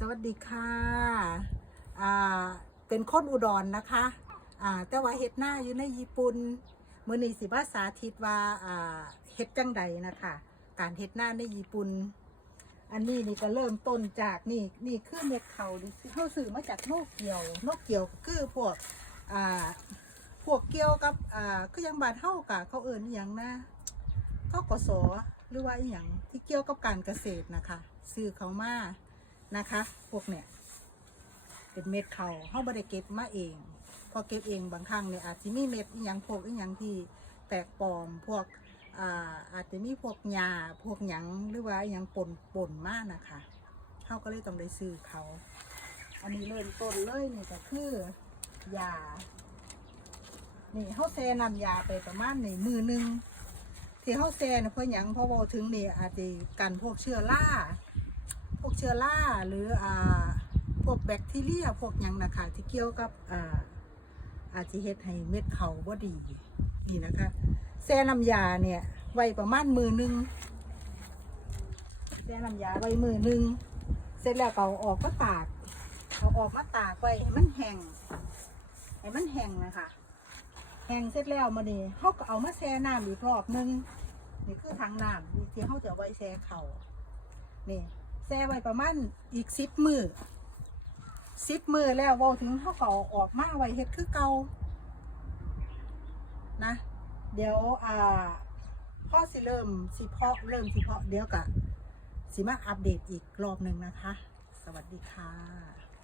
สวัสดีค่ะอ่าเป็นคนอุดรนะคะอ่าแต่ว่าเฮ็ดหน้าอยู่ในญี่ปุ่นมื้อนี้สิว่าสาธิตว่าอ่าเฮ็ดจังใดนะคะ การเฮ็ดหน้าในญี่ปุ่นอันนี้นี่ก็เริ่มต้นจากนี่นี่คือเม็ดเขาดิเขาซื้อมาจากโนกเกียวโนกเกียวก็คือพวกอ่าพวกเกี่ยวกับอ่าก็ยังบานเท่ากะเขาเอิญอย่างนะทกสหรือว่าอย่างที่เกี่ยวกับการเกษตรนะคะ ซื้อเขามา นะคะพวกเนี่ยเป็นเม็ดเขาเขาบริเก็บมาเอง พอเก็บเองบางครั้งเนี่ยอาจจะมีเม็ดอหย่างพวกอหย่างที่แตกปลอมพวกอ่าอาจจะมีพวกยาพวกหยังหรือว่าอหยังปนปนมากนะคะเขาก็เลยต้องได้ซื้อเขา อันนี้เริ่มต้นเลยนี่ก็คือยานี่เขาแซ่นำยาไปประมาณนี่มือหนึงที่เขาแซนเพราะหยังเพราะว่าถึงนี่อาจจะกันพวกเชื้อรา พวกเชื้อราหรืออ่าพวกแบคทีเรียพวกยังนะคะที่เกี่ยวกับอ่าอาจจะเฮ็ดให้เม็ดเขาบ่ดีนี่นะคะแซ่น้ำยาเนี่ยไว้ประมาณมือหนึงแซ่น้ำยาไว้มือหนึงเสร็จแล้วก็เอาออกมาตากเอาออกมาตากไว้ให้มันแห้งให้มันแห้งนะคะแห้งเสร็จแล้วมานี่เขาก็เอามาแช่น้ำอีกรอบหนึงนี่คือทางน้ำที่เขาจะไว้แช่เขานี่ แช่ไว้ประมาณอีกสิบมือสิบมือแล้วเว่าถึงเขาก็เอาออกมาไว้เฮ็ดคือเก่านะ เดี๋ยวอ่าพ่อสิเริ่มสิเพาะเริ่มสิเพาะเดี๋ยวกะสิมาอัปเดตอีกรอบหนึ่งนะคะ สวัสดีค่ะ